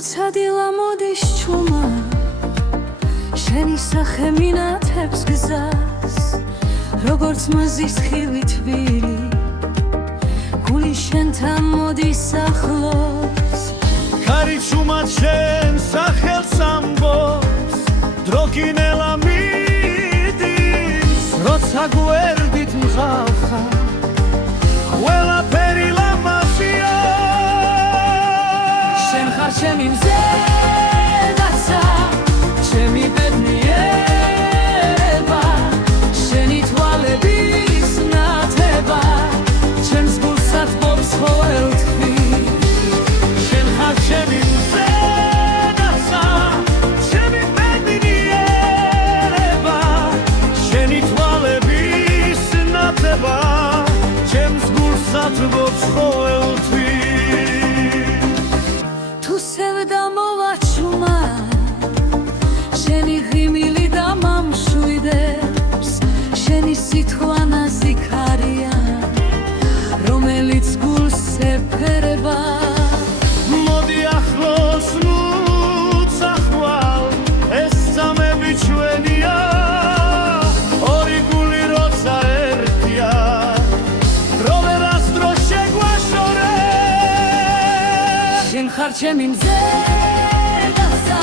როცა დილა მოდის ჩუმა შენი სახე მინათებს გზას როგორც მაზის ხილი თბილი გული შენთან მოდის ახლოს ქარი ჩუმად შენ სახელს ამბობს დრო კინელა მიდის როცა გვერდით მღალხარ ყველაფერი ლამაზია შენ ხარ ჩემი მზედაცა ჩემი ბედნიერება შენი თვალების ნათება ჩემს გულსაც ბობს ყოველთვის შენ ხარ ჩემი მზედაცა ჩემი ბედნიერება შენი თვალების ნათება ჩემს გულსაც ბობს ყოველთვის თუ სევდა მოვაჩუმა შენი ღიმილი და მამშვიდებს შენი სიტყვა ნაზიქარია რომელიც გულს ეფერება მოდი ახლოს ნუ წახვალ ეს სამები ჩვენია ორი გული როცა ერთია რომერას დრო შეგვაშორე შენ ხარ ჩემი მზედაცა